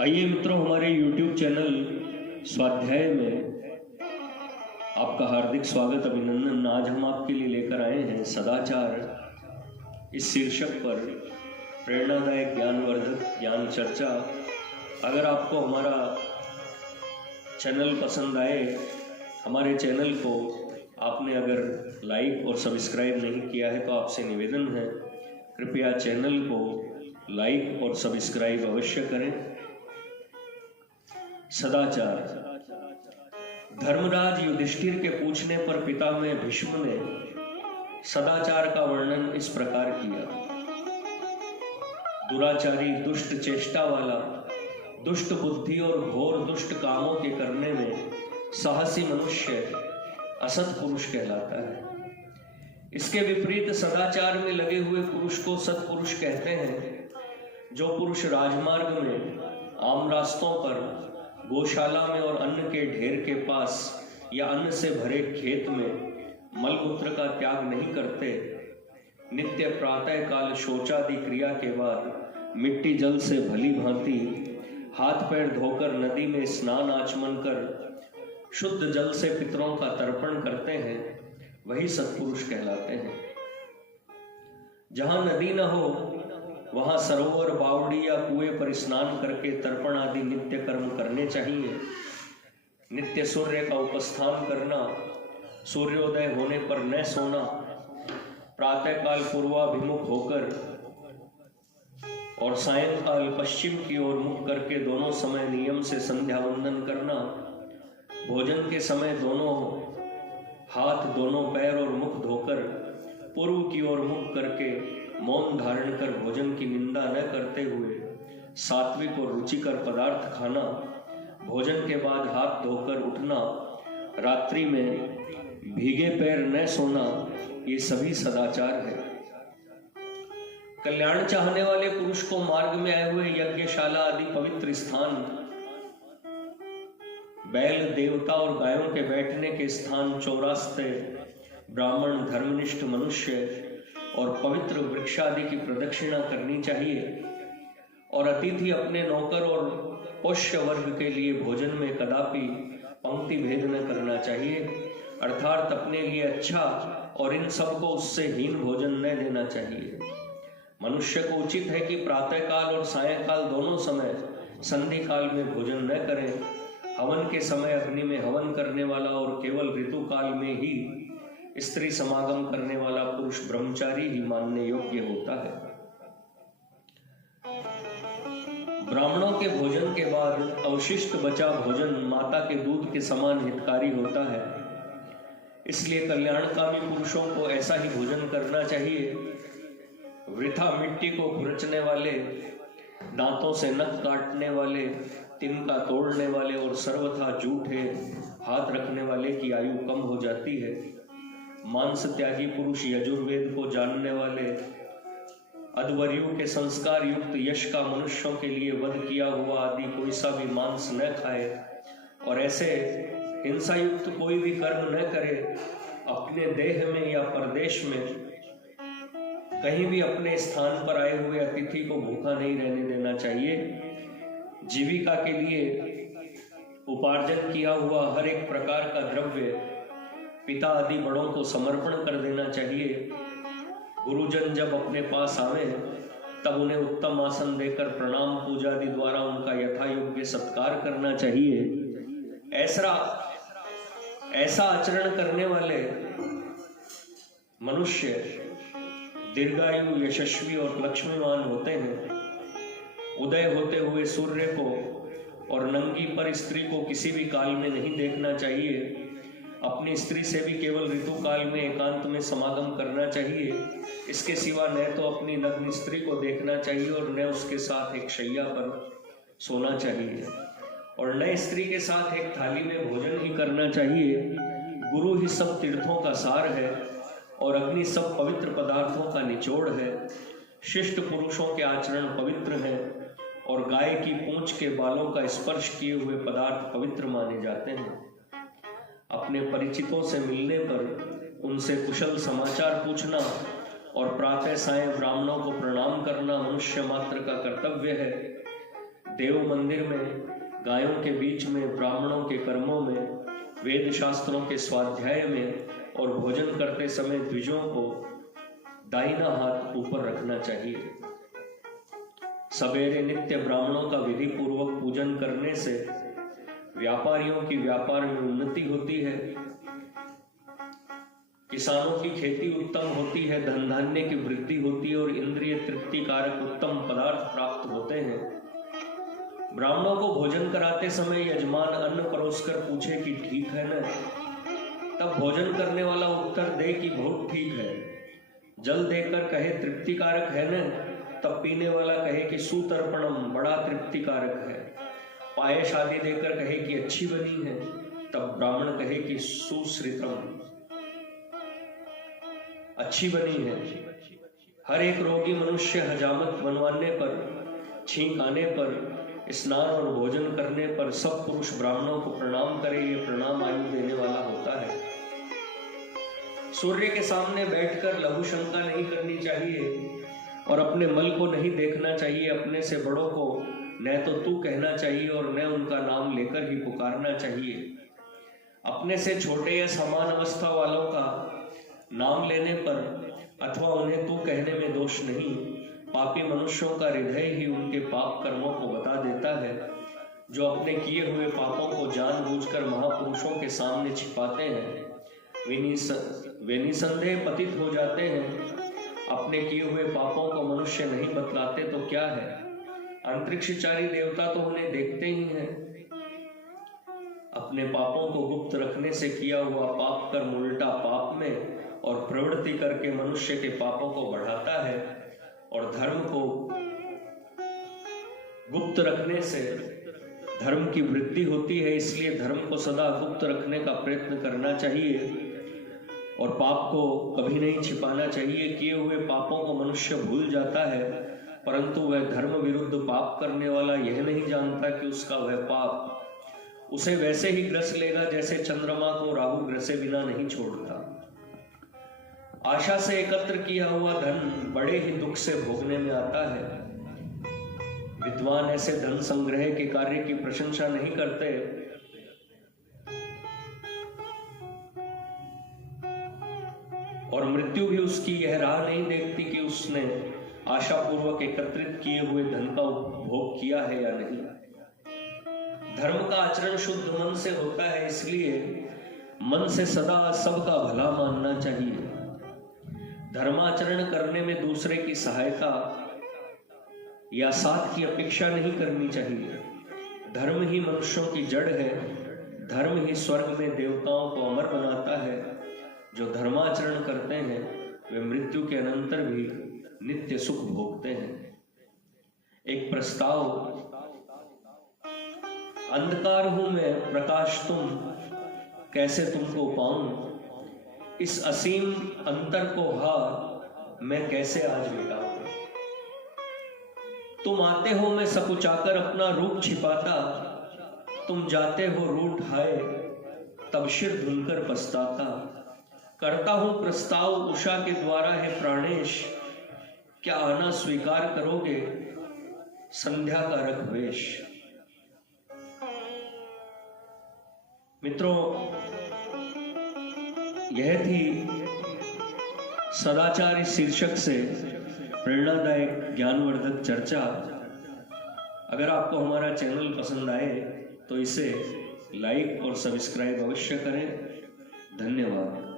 आइए मित्रों, हमारे YouTube चैनल स्वाध्याय में आपका हार्दिक स्वागत, अभिनंदन। आज हम आपके लिए लेकर आए हैं सदाचार इस शीर्षक पर प्रेरणादायक ज्ञानवर्धक ज्ञान चर्चा। अगर आपको हमारा चैनल पसंद आए, हमारे चैनल को आपने अगर लाइक और सब्सक्राइब नहीं किया है तो आपसे निवेदन है, कृपया चैनल को लाइक और सब्सक्राइब अवश्य करें। सदाचार। धर्मराज युधिष्ठिर के पूछने पर पिता में भीष्म ने सदाचार का वर्णन इस प्रकार किया। दुराचारी, दुष्ट चेष्टा वाला, दुष्ट बुद्धि और घोर दुष्ट कामों के करने में साहसी मनुष्य असत पुरुष कहलाता है। इसके विपरीत सदाचार में लगे हुए पुरुष को सत्पुरुष कहते हैं। जो पुरुष राजमार्ग में, आम रास्तों पर, गौशाला में और अन्न के ढेर के पास या अन्न से भरे खेत में मलमूत्र का त्याग नहीं करते, नित्य प्रातः काल शौचादि क्रिया के बाद मिट्टी जल से भली भांति हाथ पैर धोकर नदी में स्नान आचमन कर शुद्ध जल से पितरों का तर्पण करते हैं, वही सत्पुरुष कहलाते हैं। जहां नदी न हो वहां सरोवर, बावड़ी या कुएं पर स्नान करके तर्पण आदि नित्य कर्म करने चाहिए। नित्य सूर्य का उपस्थान करना, सूर्योदय होने पर न सोना, प्रातःकाल पूर्वाभिमुख होकर और सायंकाल पश्चिम की ओर मुख करके दोनों समय नियम से संध्या वंदन करना, भोजन के समय दोनों हाथ, दोनों पैर और मुख धोकर पूर्व की ओर मुख करके मौन धारण कर भोजन की निंदा न करते हुए सात्विक और रुचिकर पदार्थ खाना, भोजन के बाद हाथ धोकर उठना, रात्रि में भीगे पैर न सोना, ये सभी सदाचार है। कल्याण चाहने वाले पुरुष को मार्ग में आए हुए यज्ञशाला आदि पवित्र स्थान, बैल, देवता और गायों के बैठने के स्थान, चौरास्ते, ब्राह्मण, धर्मनिष्ठ मनुष्य और पवित्र वृक्षादि की प्रदक्षिणा करनी चाहिए। और अतिथि अपने नौकर और पोष्य वर्ग के लिए भोजन में कदापि पंक्ति भेद न करना चाहिए, अर्थात अपने लिए अच्छा और इन सबको उससे हीन भोजन न देना चाहिए। मनुष्य को उचित है कि प्रातःकाल और सायंकाल दोनों समय संधि काल में भोजन न करें। हवन के समय अग्नि में हवन करने वाला और केवल ऋतु काल में ही स्त्री समागम करने वाला पुरुष ब्रह्मचारी ही मानने योग्य होता है। ब्राह्मणों के भोजन के बाद अवशिष्ट बचा भोजन माता के दूध के समान हितकारी होता है। इसलिए कल्याणकामी पुरुषों को ऐसा ही भोजन करना चाहिए। वृथा मिट्टी को खुरचने वाले, दांतों से नख काटने वाले, तिनका तोड़ने वाले और सर्वथा झूठे हाथ रखने वाले की आयु कम हो जाती है। मांस त्यागी पुरुष, यजुर्वेद को जानने वाले, अध्वर्यु के संस्कार युक्त यश का मनुष्यों के लिए वध किया हुआ आदि कोई सा भी मांस न खाए और ऐसे हिंसा युक्त कोई भी कर्म न करे। अपने देह में या परदेश में कहीं भी अपने स्थान पर आए हुए अतिथि को भूखा नहीं रहने देना चाहिए। जीविका के लिए उपार्जन किया हुआ हर एक प्रकार का द्रव्य पिता आदि बड़ों को समर्पण कर देना चाहिए। गुरुजन जब अपने पास आवे तब उन्हें उत्तम आसन देकर प्रणाम पूजा आदि द्वारा उनका यथा योग्य सत्कार करना चाहिए। ऐसा आचरण करने वाले मनुष्य दीर्घायु, यशस्वी और लक्ष्मीवान होते हैं। उदय होते हुए सूर्य को और नंगी पर स्त्री को किसी भी काल में नहीं देखना चाहिए। अपनी स्त्री से भी केवल ऋतु काल में एकांत में समागम करना चाहिए। इसके सिवा न तो अपनी नग्न स्त्री को देखना चाहिए और न उसके साथ एक शैया पर सोना चाहिए और न स्त्री के साथ एक थाली में भोजन ही करना चाहिए। गुरु ही सब तीर्थों का सार है और अग्नि सब पवित्र पदार्थों का निचोड़ है। शिष्ट पुरुषों के आचरण पवित्र हैं और गाय की पूंछ के बालों का स्पर्श किए हुए पदार्थ पवित्र माने जाते हैं। अपने परिचितों से मिलने पर उनसे कुशल समाचार पूछना और प्रातः सायं ब्राह्मणों को प्रणाम करना मनुष्य मात्र का कर्तव्य है। देव मंदिर में, गायों के बीच में, ब्राह्मणों के कर्मों में, वेद शास्त्रों के स्वाध्याय में और भोजन करते समय द्विजों को दाहिना हाथ ऊपर रखना चाहिए। सवेरे नित्य ब्राह्मणों का विधि पूर्वक पूजन करने से व्यापारियों की व्यापार में उन्नति होती है, किसानों की खेती उत्तम होती है, धन धान्य की वृद्धि होती है और इंद्रिय तृप्ति कारक उत्तम पदार्थ प्राप्त होते हैं। ब्राह्मणों को भोजन कराते समय यजमान अन्न परोसकर पूछे कि ठीक है न, तब भोजन करने वाला उत्तर दे कि बहुत ठीक है। जल देकर कहे तृप्ति कारक है न, तब पीने वाला कहे कि सुतर्पणम, बड़ा तृप्ति कारक है। पायस आदि देकर कहे कि अच्छी बनी है, तब ब्राह्मण कहे कि सुश्रितम, अच्छी बनी है। हर एक रोगी मनुष्य हजामत बनवाने पर, छींक आने पर, स्नान और भोजन करने पर सब पुरुष ब्राह्मणों को प्रणाम करे, ये प्रणाम आयु देने वाला होता है। सूर्य के सामने बैठकर लघु शंका नहीं करनी चाहिए और अपने मल को नहीं देखना चाहिए। अपने से बड़ों को न तो तू कहना चाहिए और न उनका नाम लेकर ही पुकारना चाहिए। अपने से छोटे या समान अवस्था वालों का नाम लेने पर अथवा उन्हें तू कहने में दोष नहीं। पापी मनुष्यों का हृदय ही उनके पाप कर्मों को बता देता है। जो अपने किए हुए पापों को जानबूझकर महापुरुषों के सामने छिपाते हैं वे निसंदेह पतित हो जाते हैं। अपने किए हुए पापों को मनुष्य नहीं बतलाते तो क्या है, अंतरिक्षचारी देवता तो उन्हें देखते ही हैं। अपने पापों को गुप्त रखने से किया हुआ पाप कर्म उल्टा पाप में और प्रवृत्ति करके मनुष्य के पापों को बढ़ाता है, और धर्म को गुप्त रखने से धर्म की वृद्धि होती है। इसलिए धर्म को सदा गुप्त रखने का प्रयत्न करना चाहिए और पाप को कभी नहीं छिपाना चाहिए। किए हुए पापों को मनुष्य भूल जाता है, परंतु वह धर्म विरुद्ध पाप करने वाला यह नहीं जानता कि उसका वह पाप उसे वैसे ही ग्रस लेगा जैसे चंद्रमा को राहु ग्रसे बिना नहीं छोड़ता। आशा से एकत्र किया हुआ धन बड़े ही दुख से भोगने में आता है। विद्वान ऐसे धन संग्रह के कार्य की प्रशंसा नहीं करते, और मृत्यु भी उसकी यह राह नहीं देखती कि उसने आशापूर्वक एकत्रित किए हुए धन का उपभोग किया है या नहीं। धर्म का आचरण शुद्ध मन से होता है, इसलिए मन से सदा सबका भला मानना चाहिए। धर्माचरण करने में दूसरे की सहायता या साथ की अपेक्षा नहीं करनी चाहिए। धर्म ही मनुष्यों की जड़ है। धर्म ही स्वर्ग में देवताओं को अमर बनाता है। जो धर्माचरण करते हैं वे मृत्यु के अनंतर भी नित्य सुख भोगते हैं। एक प्रस्ताव, अंधकार हूं मैं, प्रकाश तुम, कैसे तुमको पाऊं, इस असीम अंतर को मैं कैसे आज मिटाऊं। तुम आते हो मैं सकुचाकर अपना रूप छिपाता, तुम जाते हो रूठ हाय तब शिर धुनकर पछताता। करता हूं प्रस्ताव उषा के द्वारा है प्राणेश, क्या आना स्वीकार करोगे संध्या का रखवेश। मित्रों, यह थी सदाचार इस शीर्षक से प्रेरणादायक ज्ञानवर्धक चर्चा। अगर आपको हमारा चैनल पसंद आए तो इसे लाइक और सब्सक्राइब अवश्य करें। धन्यवाद।